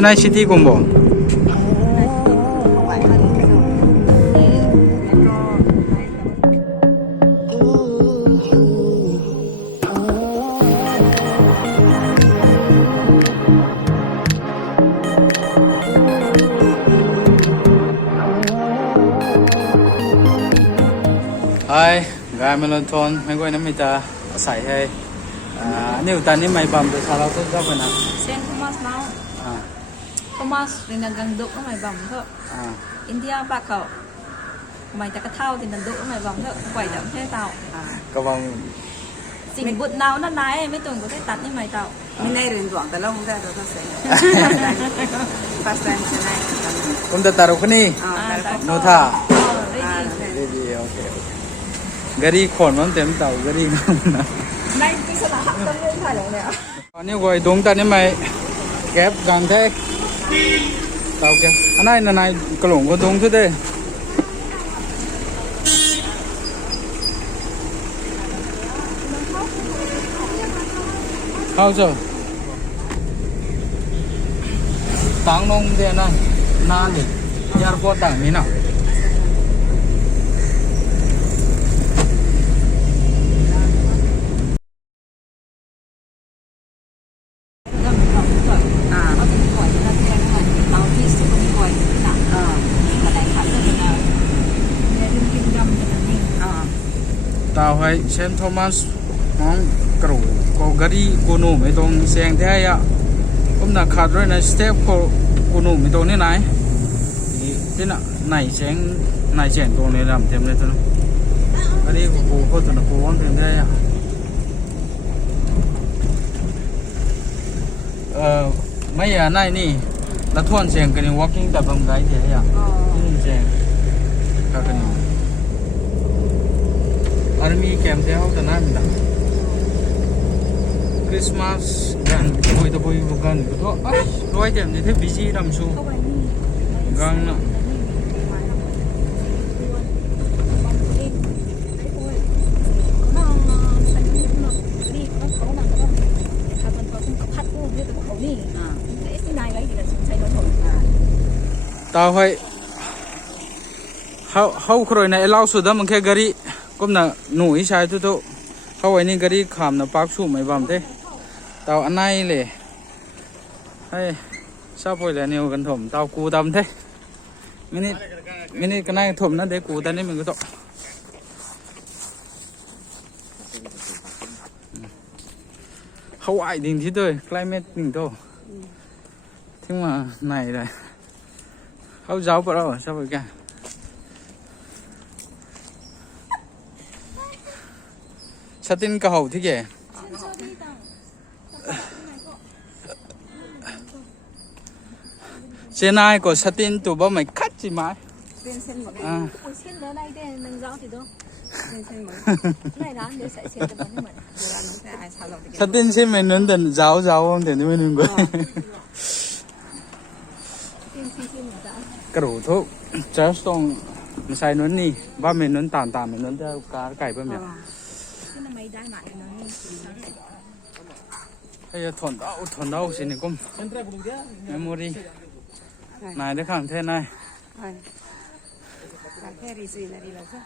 Chennai City Gombo Hi, gái melon thon, mấy người nắm mít ta sải hay, nếu ta nín mày bầm thì saoเราtốt rất là nè. Saint Thomas now. Thomas rin nagang duk na may bam thợ. India bạc cậu. Mày ta cái thao thì nằm duk na may bam thợ. Quẩy đậm thế tao. Cái vòng.สิ่งบุญnào nó náiไม่ตุ่นก็ได้ตัดนี่ไม่เต่า ไม่ได้เรียนหลวงแต่เราไม่ได้เราต้องเซ็งภาษาจะได้ Cũng đã taruh ni, nota. Ready, okay. Gari khon mắm tem tàu, gari ngon nè. Này cái sao là hấp tâm lên phải rồi nè. Còn nếu gọi đúng ta nên mày kẹp gần thế. Tàu kìa, anh này cái lồng có đúng thế đây. How so? Tang nong dia na ni airport tang ni na. Tao hay Saint Thomas mong kru ko gari kunu mai tong seng the ya na khát rồi này step ko kunu mai tong ni nai thế nào này chén tong này làm thêm này thôi gari ko to na ko on thêm thế ya mấy à này nè là thuần seng cái walking tập bằng cái thế ya seng các cái Army camp theo tận này mình Christmas gan tôi gan cái đó rồi thì mình thấy busy làm su gan nè tao hay hậu rồi này lao sụt đó mình cái gari cũng là nổi sai thôi hậu ấy nên gari khám là bác su mấy vòng thế tao anh này lệ hay sao bây giờ nhiều gần thủng tao cù tâm thế mình cái này thủng nó để cù tâm nên mình cứ tọt hậu ai đình thế thôi climate đình thôi thế mà này này hậu giáo vào đâu sao vậy cả sao tin cả hậu thế kìa trên ai có sát tin tụ bao mày cắt gì mà sát tin xem mày nướng tận giáo không thể nuôi nướng rồi cái đồ thuốc trái sông sai nướng nì ba mình nướng tàn mình nướng theo cá cày ba mẹ hay thuần đâu xin cũng memory này đứa khẳng thế nàyแค่รีซีนะดีแล้วใช่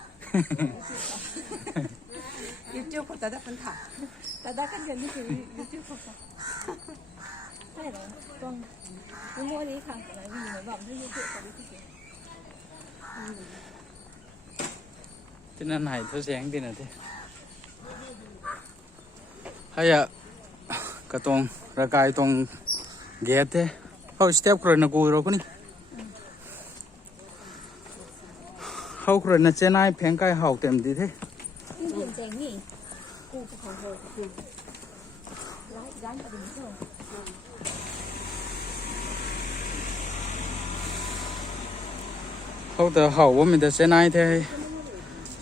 ยูทูบของตาได้เป็นถ่ายตาได้กันกันนี่คือยูทูบของใช่เหรอตรงมั่วนี้ค่ะอะไรมีเหมือนแบบที่ยูทูบกับยูทูบที่นั่นไหนทุเสียงที่นั่นที่hay à cái tông ra cái tông ghét thế hậu step rồi nó cùi rồi con đi hậu rồi nó trên ai phèn cái hậu tìm gì thế hậu từ hậu của mình từ trên ai thế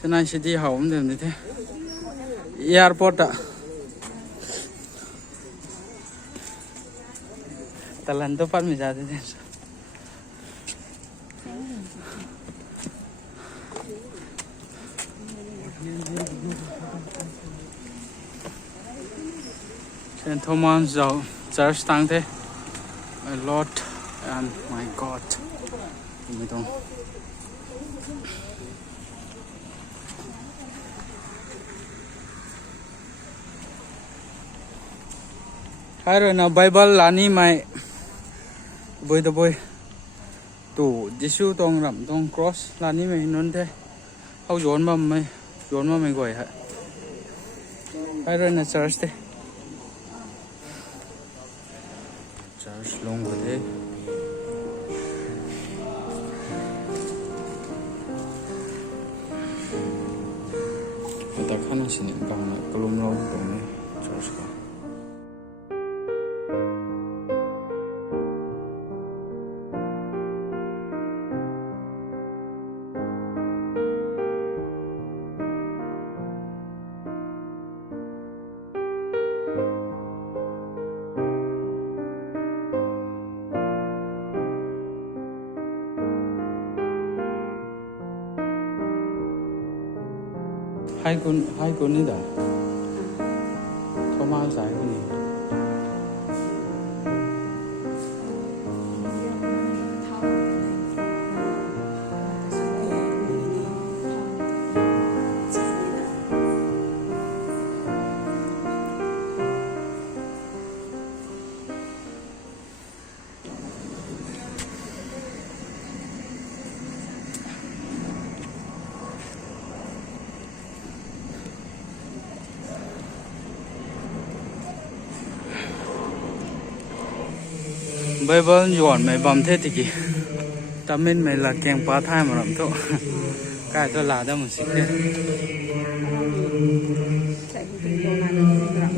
trên ai city hậu cũng tìm gì thế airport ạ talan tu pan bisa tu Saint Thomas church tang thế a lot and my god ไม่ต้องใครเลยนะไบเบิลลานี่ไม่บ่อยตัวบ่อยตู่ยิสูตรงรำตรง cross ลานี่ไม่นั่นเท่เขาโยนมาไม่ก่อยฮะใครเลยนะ church เท่ church ลงก็เท่แต่ข้างในสิ่งต่างๆนะกลุ่มลงตรงนี้ church ก็ให้คุณนี่ด่าเขามาสายคุณนี่ไบเบิลย้อนไม่บำเทศกี่ตามินไม่ละแกงปลาไทยมาลำโตกายตัวลาได้หมดสิเนี่ย ใส่คุณเป็นโรงงานเลยไม่กลับ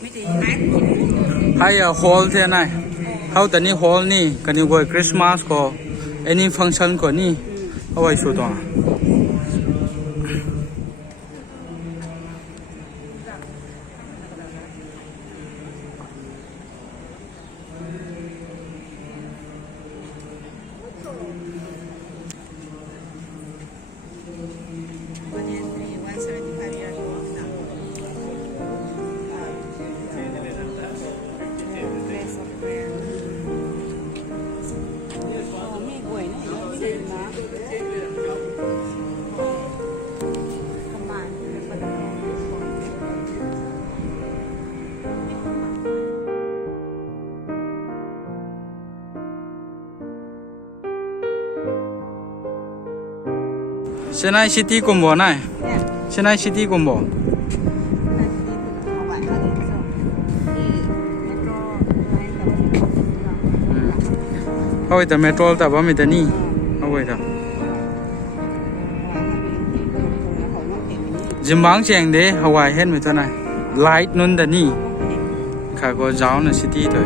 ไม่ดีไหม ให้ฮอลเท่าไหร่เขาแต่นี่ฮอลนี่กันนี่ก็คริสต์มาสก็อันนี้ฟังก์ชันก็นี่เอาไว้ชุดตัว เชนไนซิตี้กุมบ่ไหนเชนไนซิตี้กุมบ่เอาไว้แต่เมโทรแต่ว่าไม่แต่นี่เอาไว้แต่จิมบังเชียงเดฮาวายเห็นไหมตัวไหนไลท์นุ่นแต่นี่ข้าก็เจ้าในซิตี้ตัว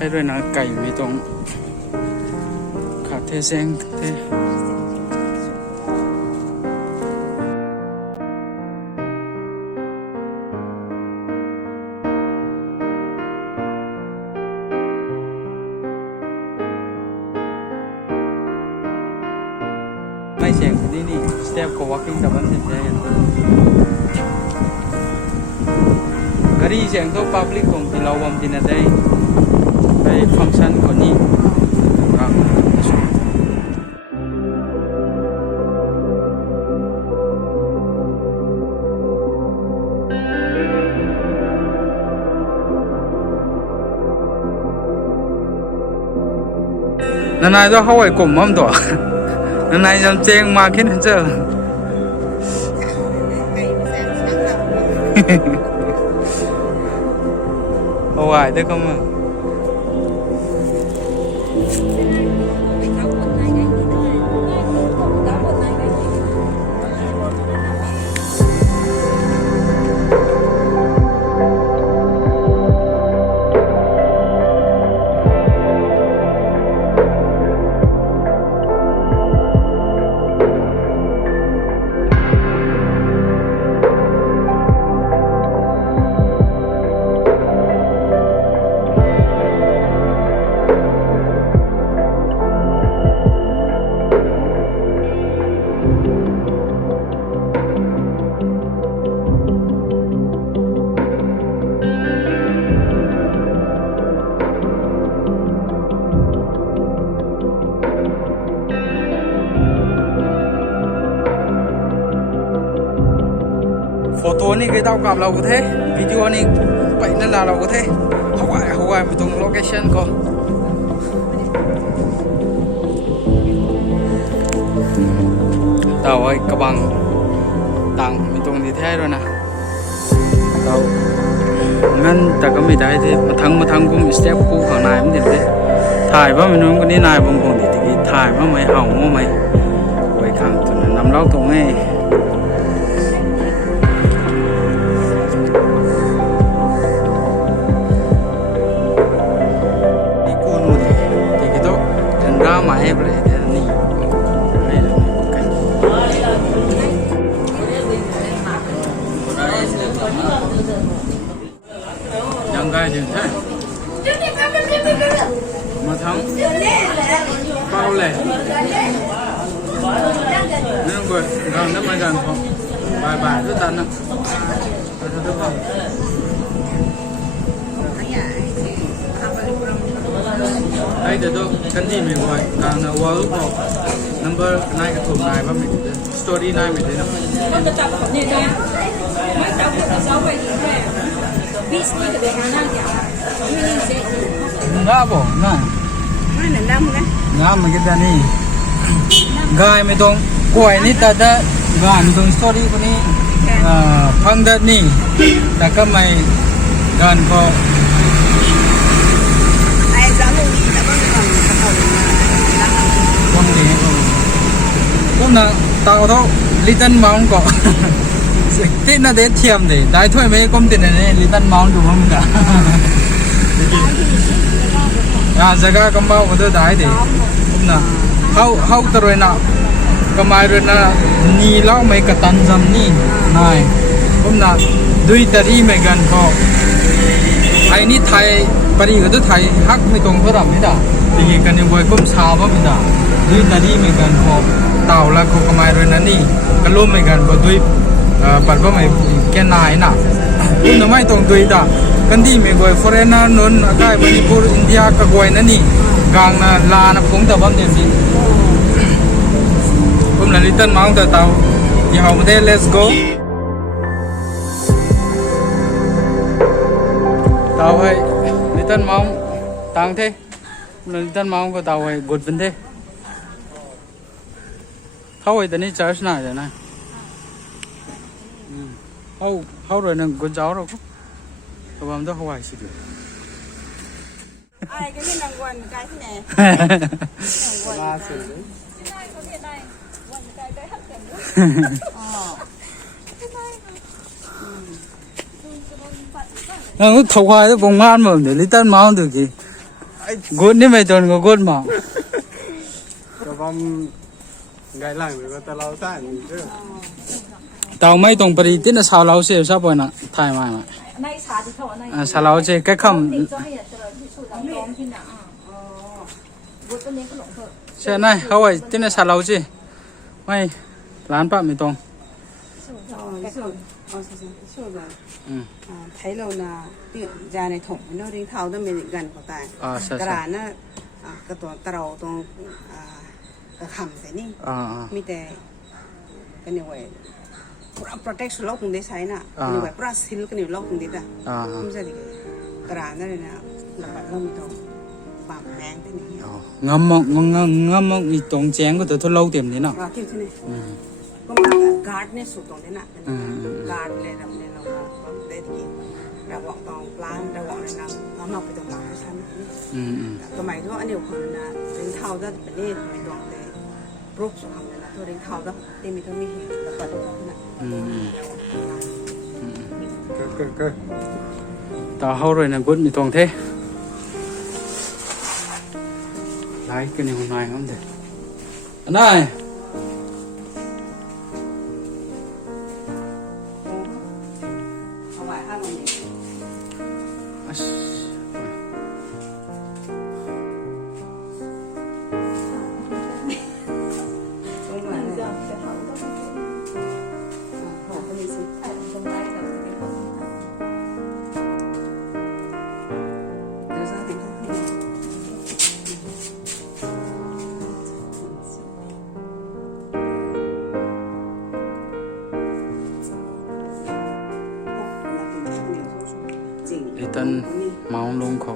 ไปด้วยนะไก่ไม่ต้องขาดเทเซงเทไม่เสียงนี่สเต็ปก็ walking แต่วันเสียงกรีเสียงตัว public ของที่เราวางที่นั่นได้ไปฟังก์ชันคนนี้นายต้องเข้าไปกลุ่มมั่มตัวนายจำเจงมาคิดเจอเอาไว้ได้ก็มา này cái tao cảm lâu có thế video này vậy nên là lâu có thế Hawaii một tung location có tao ấy các bạn tặng một tung đi thế rồi nè tao ngân ta có mấy đại thì một tháng cũng step cũ khoảng này cũng được thếถ่ายว่ามันนู้นก็นี่นายบางคนที่ตะกี้ถ่ายว่าไม่เห่าว่าไม่ไว้ข้างตัวนั้นนำเล่าตรงนี้นี่กูนู่นที่กี่โต๊ะเดินร่ามาให้เลยเดี๋ยวนี่ให้เลยกันยังไงถึงใช่มาทั้งเป้าเลยนั่นก็การนั่นมากันพอบายทุกท่านนะทุกท่านไอ้เดี๋ยวกันที่มีไว้การนะว่าลูกบอก number นายกระตุ้นนายว่าไม่ได้ story นายไม่ได้นะมันจะจับแบบนี้ได้ไม่จับแบบเสาไปอีกแค่บิสนี่ก็เป็นงานนั่งอย่างนี้น่าบอกน่าไม่หนังดำกันน้ำมันก็จะนี่กายไม่ต้องกล้วยนี่แต่ได้กายไม่ต้องสตอรี่คนนี้พังเด็ดนี่แต่ก็ไม่การก็ไอ้จ้าลูกนี่แต่ก็ไม่ต้องเขาคนนี้ผมน่ะตาเขา little mount ก็ที่น่าเด็ดเทียมดิได้ถ้วยไม่ก้มติดในนี้ little mount ดูมั้งกันjaga kembau betul dah ini, nah, how terus kemarin ni lau mai ketan jam ni, nai, nah, dui tadi megan kau, ini Thai, pari itu Thai hak metong peram ni dah, tinggi kan yang buat kum sahaba ni dah, dui tadi megan kau, tahu lah kau kemarin ni, kalau megan kau dui, pada mai kenai nak, pun mai tong dui dah. Kan di me goi foreigner non akai Manipur India ka goi na ni gang na la na pung ta bam de si um la little mount ta tao ya hau de let's go tao hai little mount tang thế little mount ko tao hai good vấn thế hau hai tani church na rồi na hau rồi nè good giáo rồi các bạn đó Hawaii xí được. Ai cái này quần cái thế này. Ba xí. Nó thầu hai nó bông ngan mà để lấy tân máu được gì. Gốt nếu mày toàn có gốt mà. Các bạn gái làng với ta lau tay chứ. Tao mấy tông bari tin là sao lau xe sao vậy nè, thay mà. Sao lau chứ cái không xe này Hawaii tin là sao lau chứ mày lán bạc mày tông thấy lâu là tiệm ra này thủng nó đi thao nó mình gần của tài cái là nó cái tổ tàu tổ cái khẩm thế ní mi tè cái này vậy protect lóc cũng để sai nè cái này vậy Brazil cái này lóc cũng để ta không sao thì cái là nó này là bạn nó mi tông bám máng thế này ngâm mong mi tông chén của tôi thôi lâu tiệm thế nào kiểu thế này có mà guard này sụt tông thế nào guard này là để thìเราบอกตองปลาเราบอกในน้ำนอกไปตรงหลังให้ฉันตัวใหม่ที่ว่าอันเดียวกันนะถึงเท่าได้เป็นนี่ไม่ตรงเลยรูปสุขภาพเลยนะตัวถึงเท่าได้ที่มีตัวมีเหตุแล้วก็ตัวนั้น tao hao rồi là quên mi tông thế lấy cái này hôm nay không được anh ơi chỉnh ไอ้ตันเมาลงเขา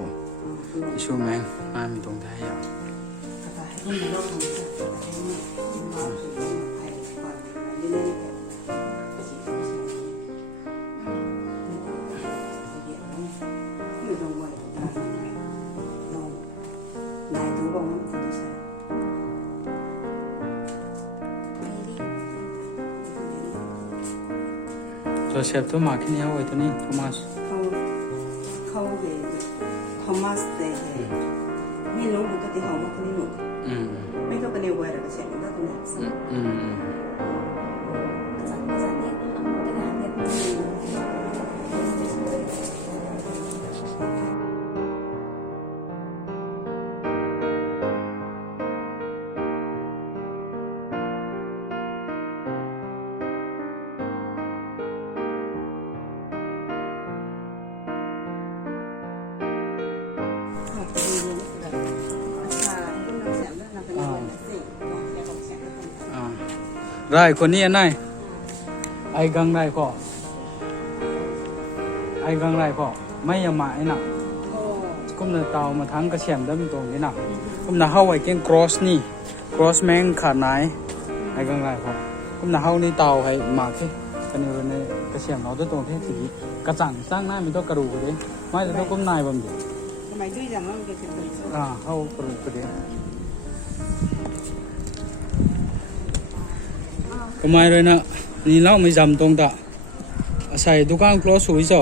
ชูแมงมามีตรงไทยอ่ะ không được đâu mà phải còn đi lên nhiều đồng ngoài này thứ bông thì sao ตัวเชฟตัวมาแค่นี้เอาไว้ตัวนี้โทมัส không về Thomas để nhìn nó một cái hỏng một cái nụ อืม mấy cái này quay là cái chuyện đó tôi làm อืม Dạ, dạ, đẹp lắm. Cái này đẹp lắm. ได้คนนี้นายไอ้กังได้ก็ไอ้กังได้ก็ไม่ยามาไอ้น่ะก็มันเตามาทั้งกระเทียมได้เป็นตรงนี้น่ะก็มันเข้าไว้เก่ง cross นี่ cross แมงขาดไหนไอ้กังได้ก็ก็มันเข้านี่เตาให้มาสิกันอยู่ในกระเทียมเราตัวตรงที่สีกระจังสร้างหน้ามีตัวกระดูกเลยไม่แต่ตัวก้มนายบางที mày đưa rằng nó cái chuyện เข้ากระดูกเลยทำไมเลยนะนี่เราไม่จำตรงตะใส่ดุก้าง close สวยจ้ะ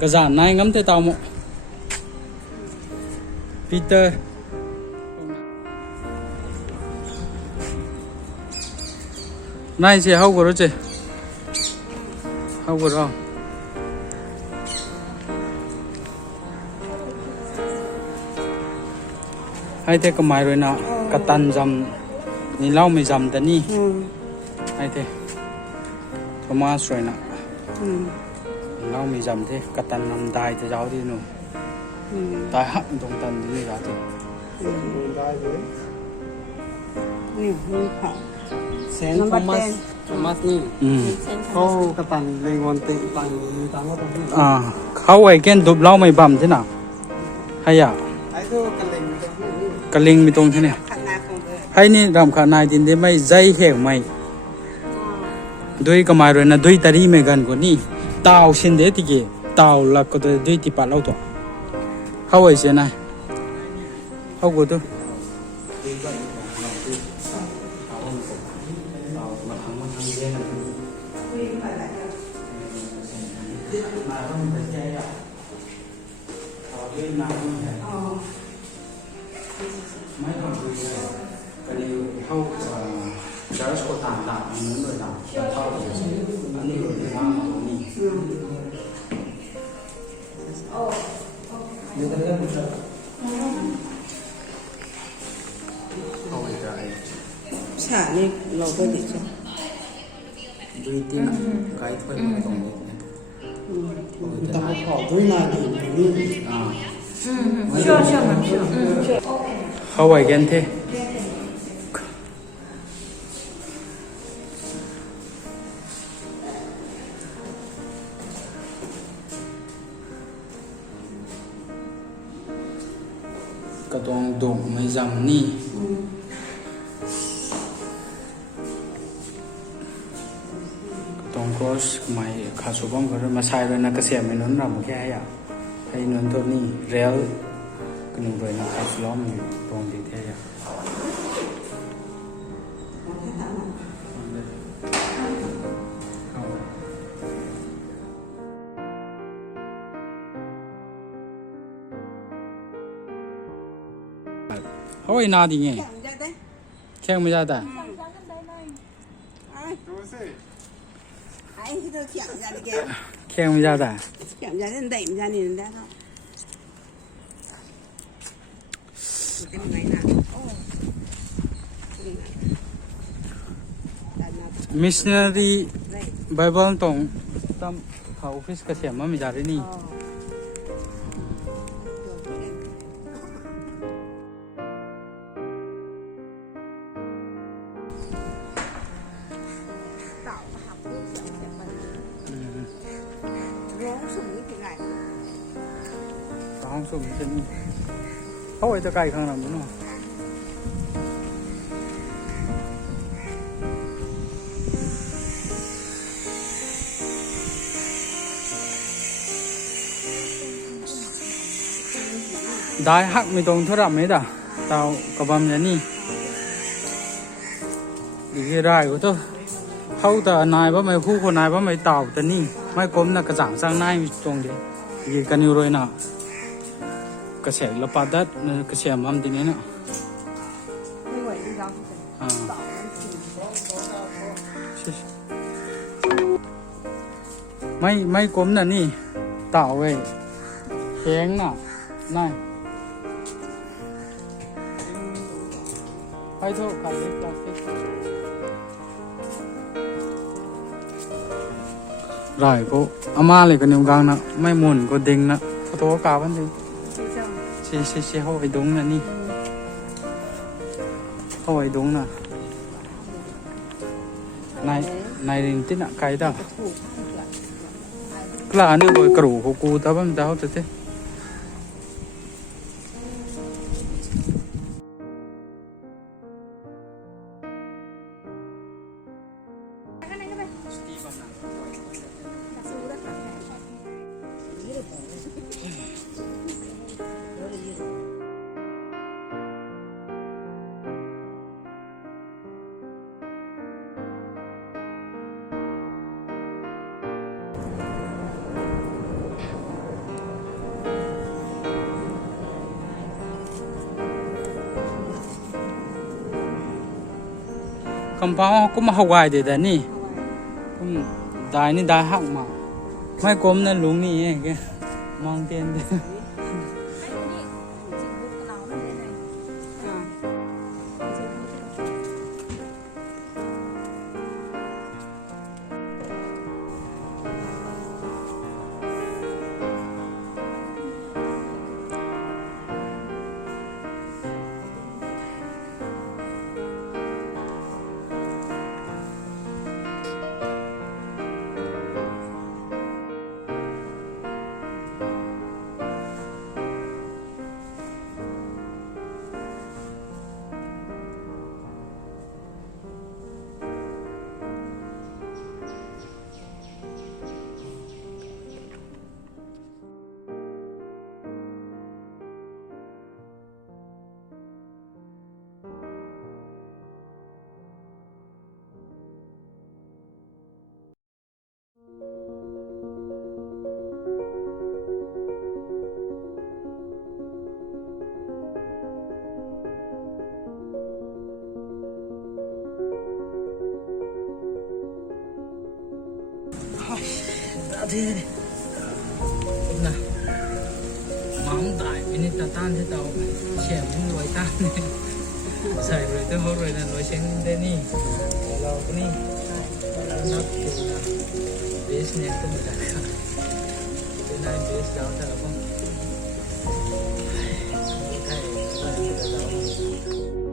กระจานนายงั้มเตตามอ่ะปีเตอร์นายเสียเขากรู้เจ้เขากรู้ให้เทก็ไม่เลยนะกระตันจำนี่เล่าไม่จำแต่นี่ให้เทก็มาสวยนะเล่าไม่จำเทกระตันนำได้จะเจ้าที่นู่นตายหักตรงตันนี่ละเท nhiều hơn khoảng เซนโทมัสนี่เขากระตันเลงวันติตันมีตังก็ตรงนี้ เขาไอ้แกนดุบเล่าไม่บั่มที่น่ะให้อ่ะ ไอ้ตัวกันเลงมีตรงนี้ กระลิงมีตรงที่เนี่ย khả năng không được ให้นี่รำขานายดินได้ไม่ใจแห้งไม่ด้วยก็มาเลยนะด้วยตารีไม่กันกว่านี่ตาวสินเดติเกตาวลักก็ด้วยที่ปาเล่าตัวเขาไอ้เสียนายเขากูตัวไม่ต้องคุยเลยก็ดีเข้าจะรัชโกต่างต่างเหมือนเลยต่างเข้าเลยอันนี้อยู่ในว่างตรงนี้เดี๋ยวจะเริ่มจะเข้าไปจะไอ้ xả đi lầu tôi để cho ดูตีนไกด์ถ้วยมาตรงนี้ ตังขอด้วยนายดีตรงนี้ เข้าไว้กันเถอะก็ต้องดงไม่จำนี่ก็ต้องก็ไม่ขาสุบังก็มาใช้เลยนะเกษตรไม่นุ่นรำแค่อยากให้นุ่นตัวนี้เร็วก็นุ่นเลยนะขาสุล้อมอยู่ตรงที่แท้อยากเขาไอ้นาดีไง Chạm ra đấy แข่งไม่ได้แต่ ai ดูสิ ai thì tôi chạm ra đi kìa แข่งไม่ได้แต่ chạm ra đến đệm ra nhìn ra thôi một cái máy nàoมิชชันนารี đây ไบเบิลตรงตามเขาออฟฟิศเกษตรมันไม่ได้เลยนี่ tạo ห้องสุ่มเช่นนี้เขาไว้จะไกลข้างหลังมั้งเนาะได้หักไม่ตรงเท่าไหร่ไหมด่ะเตากระบำอย่างนี้ดีก็ได้ก็เถอะเขาแต่นายว่าไม่คู่คนนายว่าไม่เต่าแต่นี่ไม่กลมนะกระจ่างสร้างนายตรงเดียวยีกันอยู่เลยนะกระแสละปาดัดกระแสมั่มทีนี้เนาะ ไม่ไหวที่เรา อ่าไม่กลมนะนี่เต่าเว้ยแข็งน่ะนายไปโทษกันเลยจ้ะไรก็อาม่าเลยกันอยู่กลางนะไม่หมุนก็เด้งนะขอโทษกาวันดิเชี่ยเขาไอ้ดงนะนี่เขาไอ้ดงนะนายเรียนที่น่ะไกลต่อกล้าเนี่ยก็กรูเขากูแต่ว่ามันเดาแต่เต้คำพ้าก็มาหวายเด็ดนี่ได้นี่ได้หักมาไม่กลมนั่นลุงนี่เองแกมองเตียนเด้ Thế này nè mắm tại bên này ta tan thế tàu chèm những loại tan này xài rồi tôi hốt rồi là loại sen đây nè lâu cái nè nó kiểu là base này tôi mới đặt bên này base giáo thật là không thầy là giáo